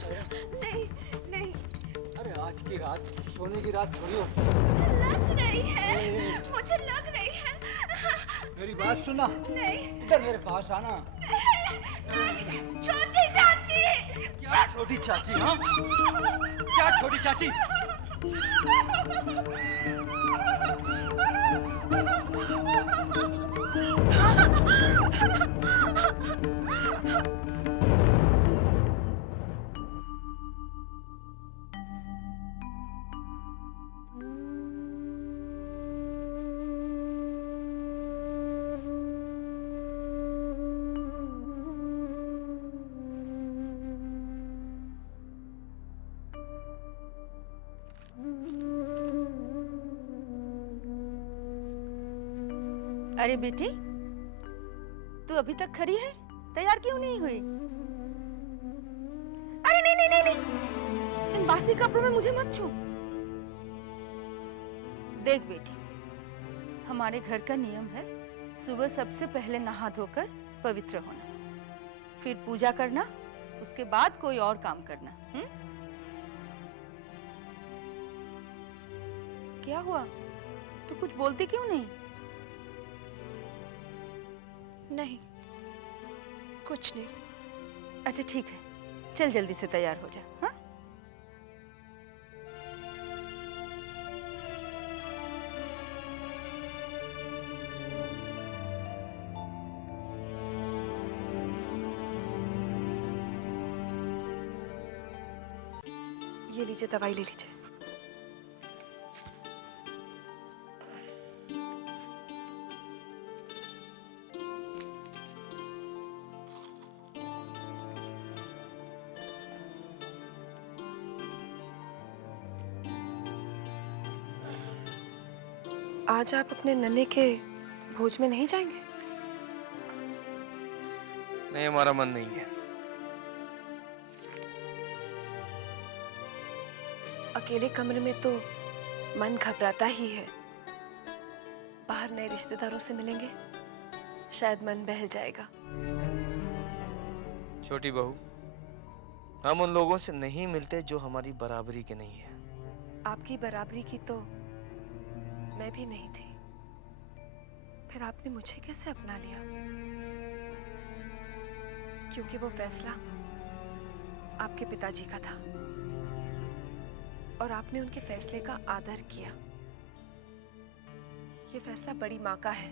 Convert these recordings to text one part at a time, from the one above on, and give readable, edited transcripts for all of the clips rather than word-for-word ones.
नहीं नहीं, अरे आज की रात सोने की रात थोड़ी होती है। मुझे लग रही है, मुझे लग रही है। मेरी बात सुना, नहीं इधर मेरे पास आना। नहीं, छोटी चाची। क्या छोटी चाची? हाँ, क्या छोटी चाची? अरे बेटी, तू अभी तक खड़ी है? तैयार क्यों नहीं हुई? अरे नहीं नहीं नहीं नहीं, इन बासी कपड़ों में मुझे मत छू। देख बेटी, हमारे घर का नियम है सुबह सबसे पहले नहा धोकर पवित्र होना, फिर पूजा करना, उसके बाद कोई और काम करना। क्या हुआ? तू कुछ बोलती क्यों नहीं? नहीं, कुछ नहीं। अच्छा ठीक है, चल जल्दी से तैयार हो जा। हाँ, ये लीजिए, दवाई ले लीजिए। आज आप अपने नन्हे के भोज में नहीं जाएंगे? नहीं, हमारा मन नहीं है। अकेले कमरे में तो मन घबराता ही है। बाहर नए रिश्तेदारों से मिलेंगे, शायद मन बहल जाएगा। छोटी बहू, हम उन लोगों से नहीं मिलते जो हमारी बराबरी के नहीं है। आपकी बराबरी की तो मैं भी नहीं थी, फिर आपने मुझे कैसे अपना लिया? क्योंकि वो फैसला आपके पिताजी का था और आपने उनके फैसले का आदर किया। ये फैसला बड़ी माँ का है,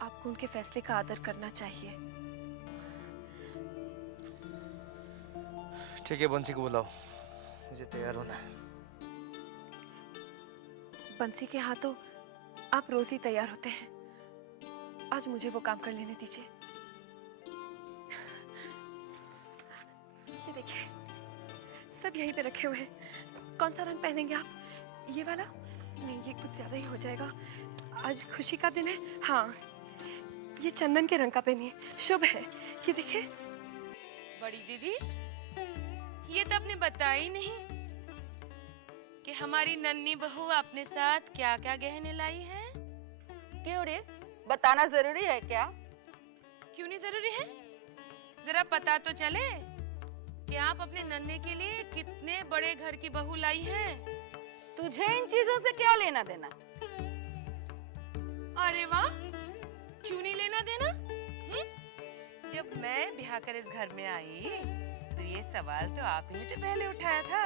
आपको उनके फैसले का आदर करना चाहिए। ठीक है, बंसी को बुलाओ, मुझे तैयार होना है। बंसी के हाथों आप रोज ही तैयार होते हैं, आज मुझे वो काम कर लेने दीजिए। ये देखिए, सब यहीं पे रखे हुए हैं। कौन सा रंग पहनेंगे आप? ये वाला? नहीं, ये कुछ ज्यादा ही हो जाएगा। आज खुशी का दिन है। हाँ, ये चंदन के रंग का पहनिए, शुभ है। ये देखिए। बड़ी दीदी, ये तो आपने बताया ही नहीं कि हमारी नन्ही बहू अपने साथ क्या क्या गहने लाई है। क्यों रे, बताना जरूरी है क्या? क्यों नहीं जरूरी है? जरा पता तो चले कि आप अपने नन्हे के लिए कितने बड़े घर की बहू लाई है। तुझे इन चीजों से क्या लेना देना? अरे वाह, क्यों नहीं लेना देना? जब मैं ब्याह कर इस घर में आई तो ये सवाल तो आप ही ने तो पहले उठाया था।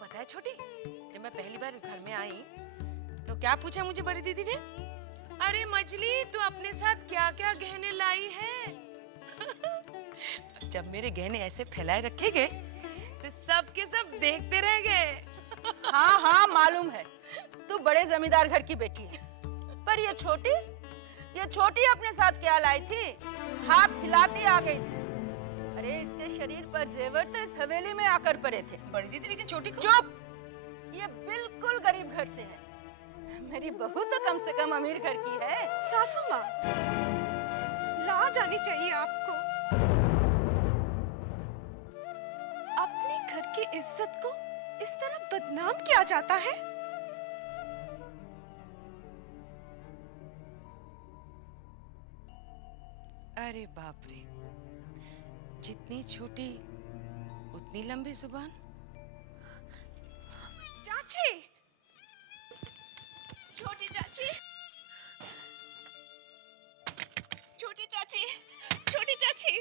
पता है छोटी, जब मैं पहली बार इस घर में आई तो क्या पूछा मुझे बड़ी दीदी ने? अरे मजली, तू अपने साथ क्या क्या गहने लाई है? जब मेरे गहने ऐसे फैलाए रखे गए तो सब के सब देखते रह गए। हाँ हाँ, मालूम है तू बड़े जमींदार घर की बेटी है, पर ये छोटी अपने साथ क्या लाई थी? हाथ हिलाती आ गई थी। अरे इसके शरीर पर जेवर तो इस हवेली में आकर पड़े थे। बड़ी दीदी, लेकिन छोटी को... चुप! ये बिल्कुल गरीब घर से है। मेरी बहू तो कम से कम अमीर घर की है। सासू माँ, लाज आनी चाहिए आपको। अपने घर की इज्जत को इस तरह बदनाम किया जाता है। अरे बाप रे, जितनी छोटी उतनी लंबी जुबान। चाची, छोटी चाची, छोटी चाची, छोटी चाची,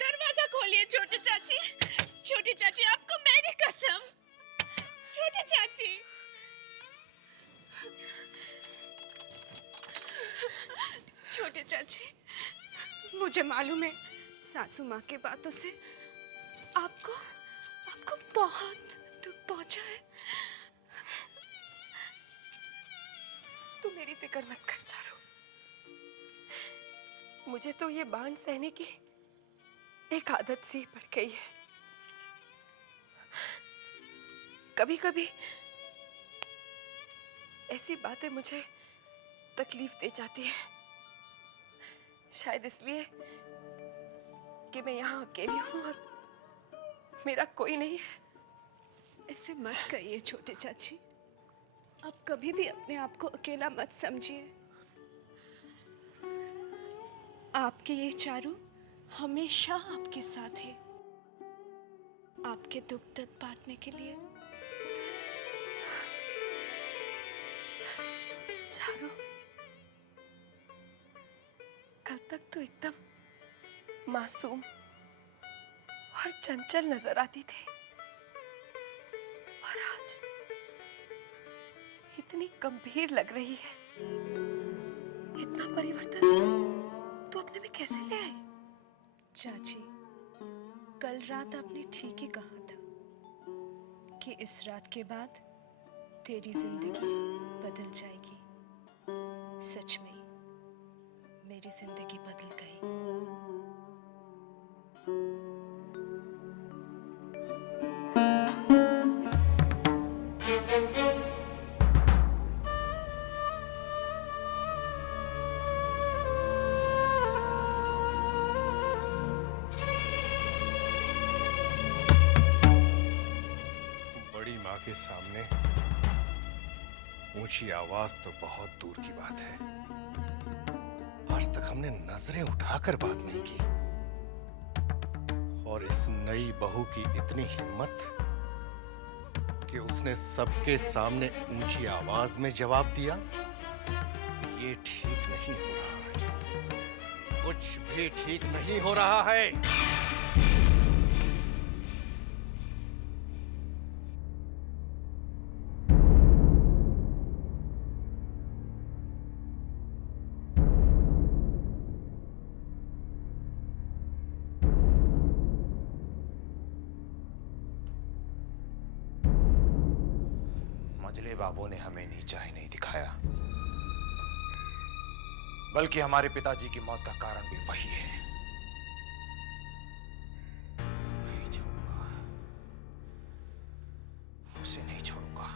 दरवाजा खोलिए छोटी चाची, छोटी चाची, आपको मेरी कसम, छोटी चाची। छोटे चाची, मुझे मालूम है सासू माँ की बातों से आपको आपको बहुत दुख पहुंचा है। तू मेरी फिक्र मत कर चारू। मुझे तो ये बांध सहने की एक आदत सी पड़ गई है। कभी कभी ऐसी बातें मुझे तकलीफ दे जाती है, शायद इसलिए कि मैं यहाँ अकेली हूँ और मेरा कोई नहीं है। ऐसे मत कहिए छोटे चाची, आप कभी भी अपने आप को अकेला मत समझिए। आपके ये चारू हमेशा आपके साथ है, आपके दुख दर्द बांटने के लिए। चारू, कल तक तो एकदम मासूम और चंचल नजर आती थी, और आज इतनी गंभीर लग रही है। इतना परिवर्तन तू अपने में कैसे ले आई? चाची, कल रात आपने ठीक ही कहा था कि इस रात के बाद तेरी जिंदगी बदल जाएगी। सच में मेरी जिंदगी बदल गई। बड़ी माँ के सामने ऊंची आवाज तो बहुत दूर की बात है। आज तक हमने नजरें उठाकर बात नहीं की, और इस नई बहू की इतनी हिम्मत कि उसने सबके सामने ऊंची आवाज में जवाब दिया। ये ठीक नहीं हो रहा है, कुछ भी ठीक नहीं हो रहा है। मजले बाबू ने हमें नीचा ही नहीं दिखाया, बल्कि हमारे पिताजी की मौत का कारण भी वही है। नहीं छोड़ूंगा, उसे नहीं छोड़ूंगा।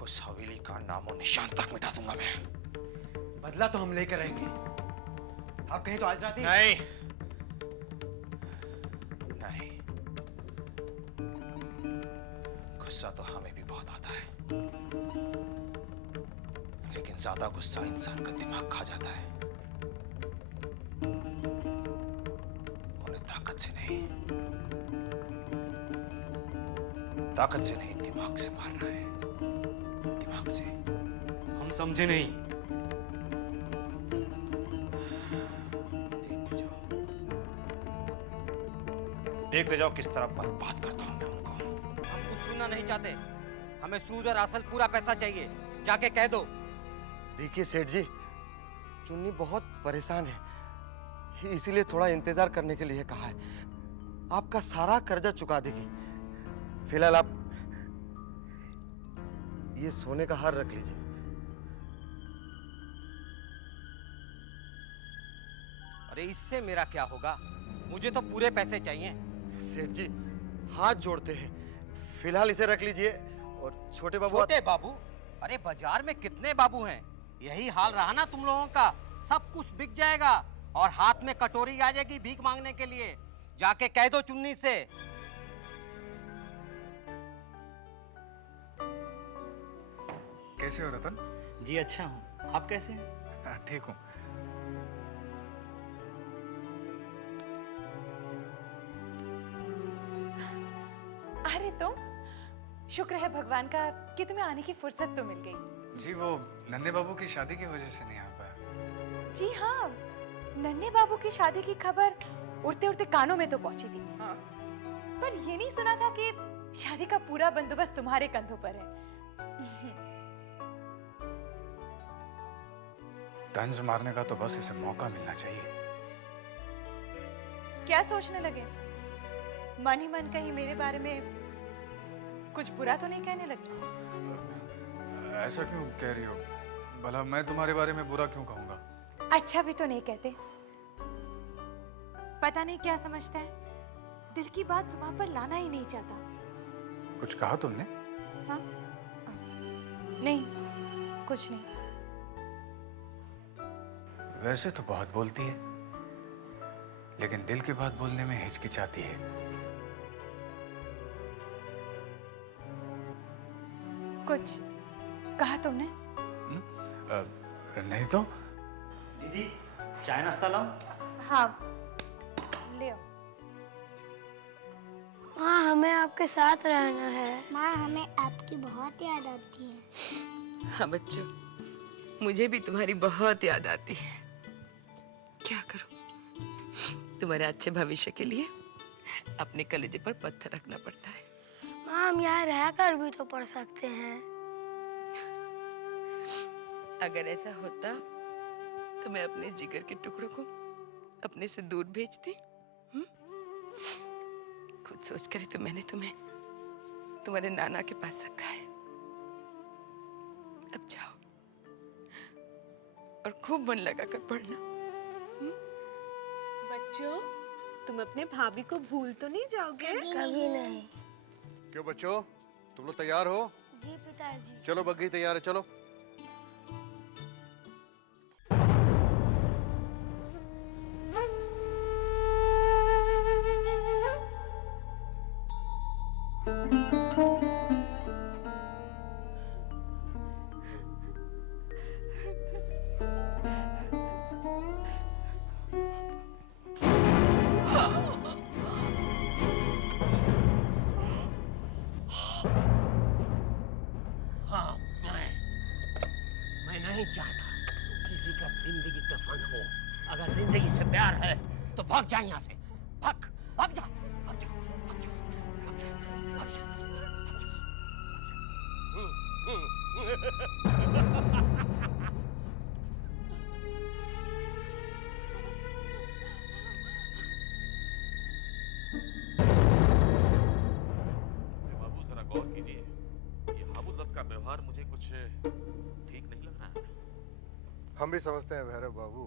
उस हवेली का नामो निशान तक मिटा दूंगा मैं। बदला तो हम लेकर रहेंगे। आप कहीं तो आज रात ही नहीं, नहीं, गुस्सा तो हमें भी बहुत आता है, लेकिन ज्यादा गुस्सा इंसान का दिमाग खा जाता है। उन्हें ताकत से नहीं, ताकत से नहीं, दिमाग से मारना है, दिमाग से। हम समझे नहीं। देखते जाओ, देखते जाओ किस तरह बर्बाद करता हूं मैं उनको। हम कुछ सुनना नहीं चाहते, हमें सूद और असल पूरा पैसा चाहिए। जाके कह दो। देखिए सेठ जी, चुन्नी बहुत परेशान है, इसीलिए थोड़ा इंतजार करने के लिए कहा है। आपका सारा कर्जा चुका देगी। फिलहाल आप ये सोने का हार रख लीजिए। अरे इससे मेरा क्या होगा? मुझे तो पूरे पैसे चाहिए। सेठ जी हाथ जोड़ते हैं, फिलहाल इसे रख लीजिए। और छोटे बाबू, छोटे बाबू? अरे बाजार में कितने बाबू हैं? यही हाल रहा ना तुम लोगों का, सब कुछ बिक जाएगा और हाथ में कटोरी आ जाएगी भीख मांगने के लिए। जाके कह दो चुन्नी से। कैसे हो रतन? जी अच्छा हूँ, आप कैसे हैं? ठीक हूँ। शुक्र है भगवान का कि तुम्हें आने की फुर्सत तो मिल गई। जी वो नन्हे बाबू की शादी की वजह से नहीं आ पाया। जी हाँ, नन्हे बाबू की शादी की खबर उड़ते उड़ते कानों में तो पहुंची थी। हाँ। पर ये नहीं सुना था कि शादी का पूरा बंदोबस्त तुम्हारे कंधों पर है। तंज मारने का तो बस इसे मौका मिलना चाहिए। क्या सोचने लगे? मन ही मन कहीं मेरे बारे में कुछ बुरा तो नहीं कहने लगे? ऐसा क्यों कह रही हो? भला मैं तुम्हारे बारे में बुरा क्यों कहूंगा? अच्छा भी तो नहीं कहते। पता नहीं क्या समझता है, दिल की बात जुबान पर लाना ही नहीं चाहता। कुछ कहा तुमने? हाँ? नहीं, कुछ नहीं। वैसे तो बहुत बोलती है, लेकिन दिल की बात बोलने में हिचकिचाती है। कुछ कहा तुमने? नहीं तो। दीदी चाय नाश्ता लाऊं? हाँ, ले आओ। माँ हमें आपके साथ रहना है। माँ हमें आपकी बहुत याद आती है। हाँ बच्चों, मुझे भी तुम्हारी बहुत याद आती है। क्या करूं, तुम्हारे अच्छे भविष्य के लिए अपने कलेजे पर पत्थर रखना पड़ता है। माँ हम यहाँ रहकर भी तो पढ़ सकते हैं। अगर ऐसा होता तो मैं अपने जिगर के टुकड़ों को अपने से दूर भेजती। खुद सोच कर ही तो मैंने तुम्हें तुम्हारे नाना के पास रखा है। अब जाओ और खूब मन लगा कर पढ़ना। बच्चों, तुम अपने भाभी को भूल तो नहीं जाओगे? कभी नहीं। क्यों बच्चों, तुम लोग तैयार हो? जी पिताजी। चलो बग्गी तैयार है, चलो। हाँ, मैं नहीं चाहता किसी का जिंदगी दफन हो। अगर जिंदगी से प्यार है तो भाग जा यहाँ से। भाग, भाग जा, भाग जा, भाग जा, भाग जा, बाबू जरा गौर कीजिए, ये हाबुल का व्यवहार मुझे कुछ ठीक नहीं लग रहा है। हम भी समझते हैं भैरव बाबू,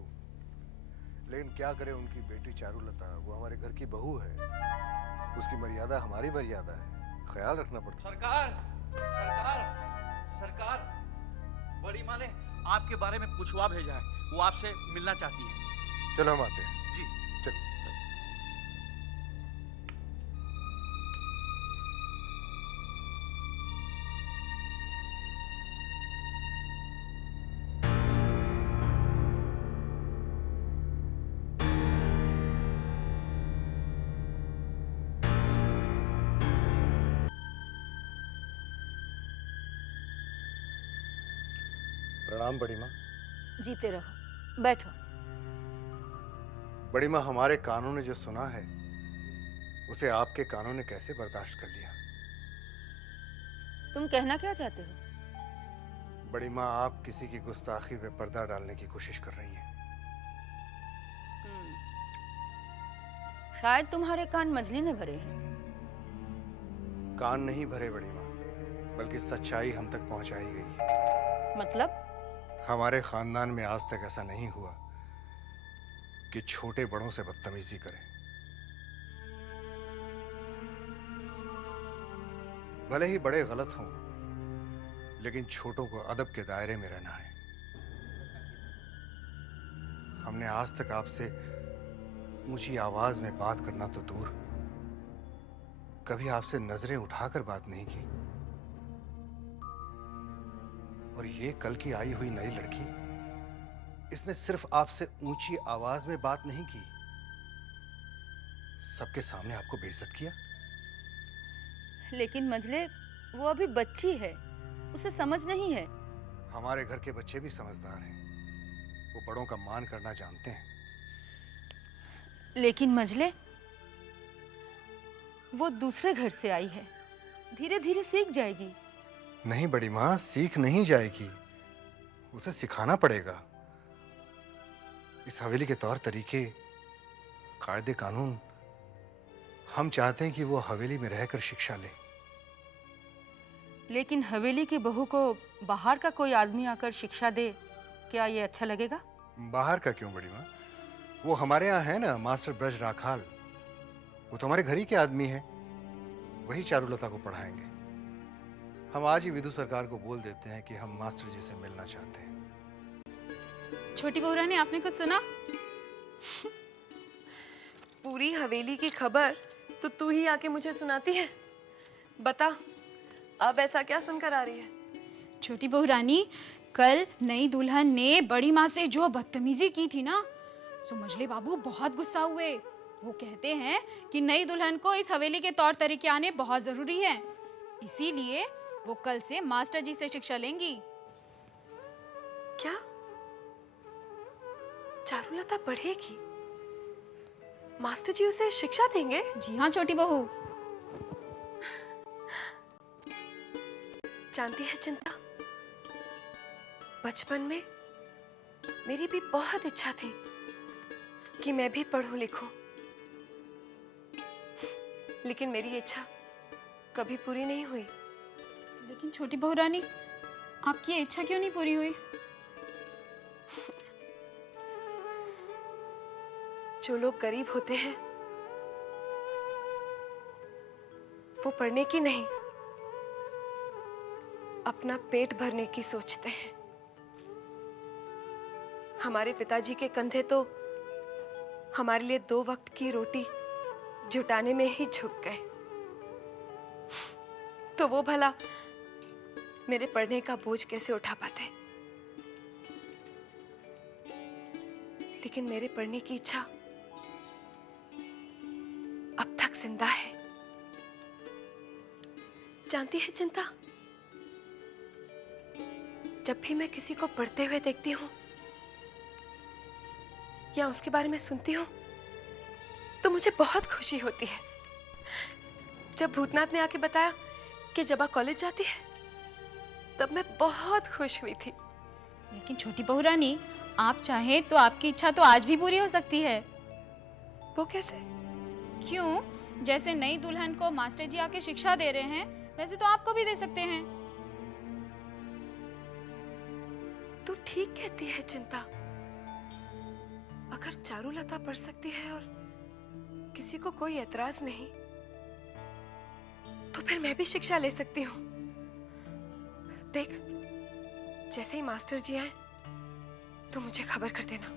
लेकिन क्या करें, उनकी बेटी चारुलता वो हमारे घर की बहू है। उसकी मर्यादा हमारी मर्यादा है, ख्याल रखना पड़ता है। सरकार, सरकार, सरकार, बड़ी माँ ने आपके बारे में पूछवा भेजा है। वो आपसे मिलना चाहती है। चलो हम आते हैं। जी चल। प्रणाम बड़ी माँ। जीते रहो, बैठो। बड़ी माँ, हमारे कानों ने जो सुना है उसे आपके कानों ने कैसे बर्दाश्त कर लिया? तुम कहना क्या चाहते हो? बड़ी माँ, आप किसी की गुस्ताखी पे पर्दा डालने की कोशिश कर रही हैं। शायद तुम्हारे कान मछली ने भरे हैं। कान नहीं भरे बड़ी माँ, बल्कि सच्चाई हम तक पहुंचाई गई। मतलब? हमारे खानदान में आज तक ऐसा नहीं हुआ कि छोटे बड़ों से बदतमीजी करें। भले ही बड़े गलत हों, लेकिन छोटों को अदब के दायरे में रहना है। हमने आज तक आपसे ऊंची आवाज में बात करना तो दूर, कभी आपसे नजरें उठाकर बात नहीं की। और ये कल की आई हुई नई लड़की, इसने सिर्फ आपसे ऊंची आवाज में बात नहीं की, सबके सामने आपको बेइज्जत किया। लेकिन मंझले, वो अभी बच्ची है, उसे समझ नहीं है। हमारे घर के बच्चे भी समझदार हैं, वो बड़ों का मान करना जानते हैं। लेकिन मजले, वो दूसरे घर से आई है, धीरे धीरे सीख जाएगी। नहीं बड़ी माँ, सीख नहीं जाएगी, उसे सिखाना पड़ेगा। इस हवेली के तौर तरीके, कायदे कानून, हम चाहते हैं कि वो हवेली में रहकर शिक्षा ले। लेकिन हवेली की बहू को बाहर का कोई आदमी आकर शिक्षा दे, क्या ये अच्छा लगेगा? बाहर का क्यों बड़ी माँ? वो हमारे यहाँ है ना, मास्टर ब्रज राखाल, वो तो हमारे घर ही के आदमी हैं, वही चारुलता को पढ़ाएंगे। हम आज ही विदु सरकार को बोल देते हैं कि हम मास्टर जी से मिलना चाहते हैं। छोटी बहू रानी, आपने कुछ सुना? पूरी हवेली की खबर तो तू ही आके मुझे सुनाती है। बता, अब ऐसा क्या सुनकर आ रही है? छोटी बहू रानी, कल नई दुल्हन ने बड़ी माँ से जो बदतमीजी की थी ना, सो मजले बाबू बहुत गुस्सा हुए। वो कहते हैं कि नई दुल्हन को इस हवेली के तौर तरीके आने बहुत जरूरी है, इसीलिए वो कल से मास्टर जी से शिक्षा लेंगी। क्या चारुलता पढ़ेगी? मास्टर जी उसे शिक्षा देंगे? जी हाँ छोटी बहू। जानती है चिंता, बचपन में मेरी भी बहुत इच्छा थी कि मैं भी पढ़ूं लिखूं, लेकिन मेरी इच्छा कभी पूरी नहीं हुई। लेकिन छोटी बहू रानी, आपकी इच्छा क्यों नहीं पूरी हुई? जो लोग गरीब होते हैं वो पढ़ने की नहीं, अपना पेट भरने की सोचते हैं। हमारे पिताजी के कंधे तो हमारे लिए 2 वक्त की रोटी जुटाने में ही झुक गए, तो वो भला मेरे पढ़ने का बोझ कैसे उठा पाते? लेकिन मेरे पढ़ने की इच्छा अब तक जिंदा है। जानती है चिंता, जब भी मैं किसी को पढ़ते हुए देखती हूँ या उसके बारे में सुनती हूँ तो मुझे बहुत खुशी होती है। जब भूतनाथ ने आके बताया कि जबा कॉलेज जाती है, तब मैं बहुत खुश हुई थी। लेकिन छोटी बहू रानी, आप चाहे तो आपकी इच्छा तो आज भी पूरी हो सकती है। वो कैसे? क्यों? जैसे नई दुल्हन को मास्टर जी आके शिक्षा दे रहे हैं, वैसे तो आपको भी दे सकते हैं। तू ठीक कहती है चिंता। अगर चारुलता पढ़ सकती है और किसी को कोई एतराज नहीं, तो फिर मैं भी शिक्षा ले सकती हूँ। देख, जैसे ही मास्टर जी आए तो मुझे खबर कर देना।